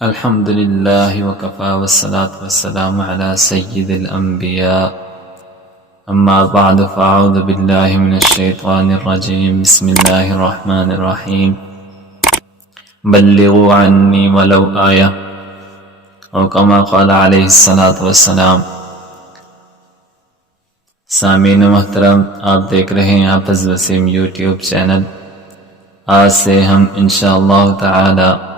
الحمد لله وكفى والصلاة والسلام على سيد الأنبياء أما بعد فأعوذ بالله من الشيطان الرجيم بسم الله الرحمن الرحيم بلغوا عني ولو آية أو كما قال عليه الصلاة والسلام۔ سامعین محترم، آپ دیکھ رہے ہیں حافظ وسیم یوٹیوب چینل۔ آج سے ہم انشاءاللہ تعالی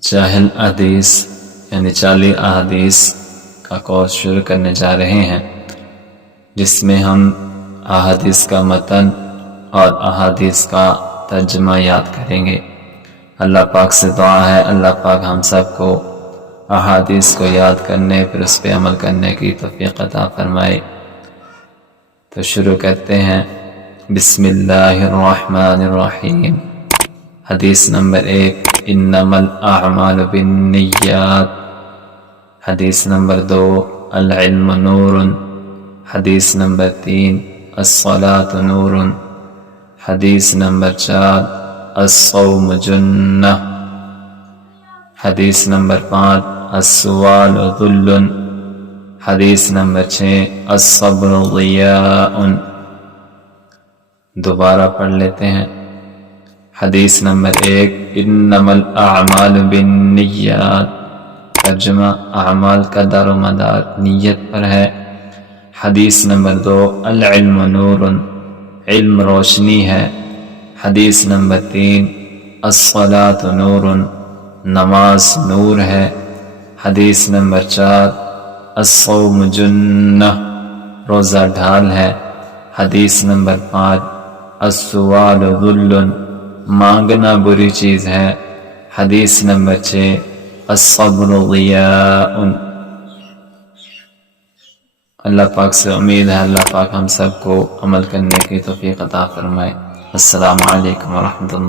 40 احادیث یعنی 40 احادیث کا کورس شروع کرنے جا رہے ہیں، جس میں ہم احادیث کا متن اور احادیث کا ترجمہ یاد کریں گے۔ اللہ پاک سے دعا ہے اللہ پاک ہم سب کو احادیث کو یاد کرنے پھر اس پہ عمل کرنے کی توفیق عطا فرمائے۔ تو شروع کرتے ہیں۔ بسم اللہ الرحمن الرحیم۔ حدیث نمبر 1، انما الاعمال بالنیات۔ حدیث نمبر 2، العلم نور۔ حدیث نمبر 3، الصلاة نور۔ حدیث نمبر 4، الصوم جنہ۔ حدیث نمبر 5، السؤال ذل۔ حدیث نمبر 6، الصبر ضیاء۔ دوبارہ پڑھ لیتے ہیں۔ حدیث نمبر 1، انما الاعمال بالنیات۔ ترجمہ، اعمال کا دار و مدار نیت پر ہے۔ حدیث نمبر 2، العلم نور، علم روشنی ہے۔ حدیث نمبر 3، الصلاة نور، نماز نور ہے۔ حدیث نمبر 4، الصوم جنہ، روزہ ڈھال ہے۔ حدیث نمبر 5، السؤال ذل، مانگنا بری چیز ہے۔ حدیث نمبر 6، الصبر ضیاء۔ اللہ پاک سے امید ہے اللہ پاک ہم سب کو عمل کرنے کی توفیق عطا فرمائے۔ السلام علیکم ورحمۃ اللہ۔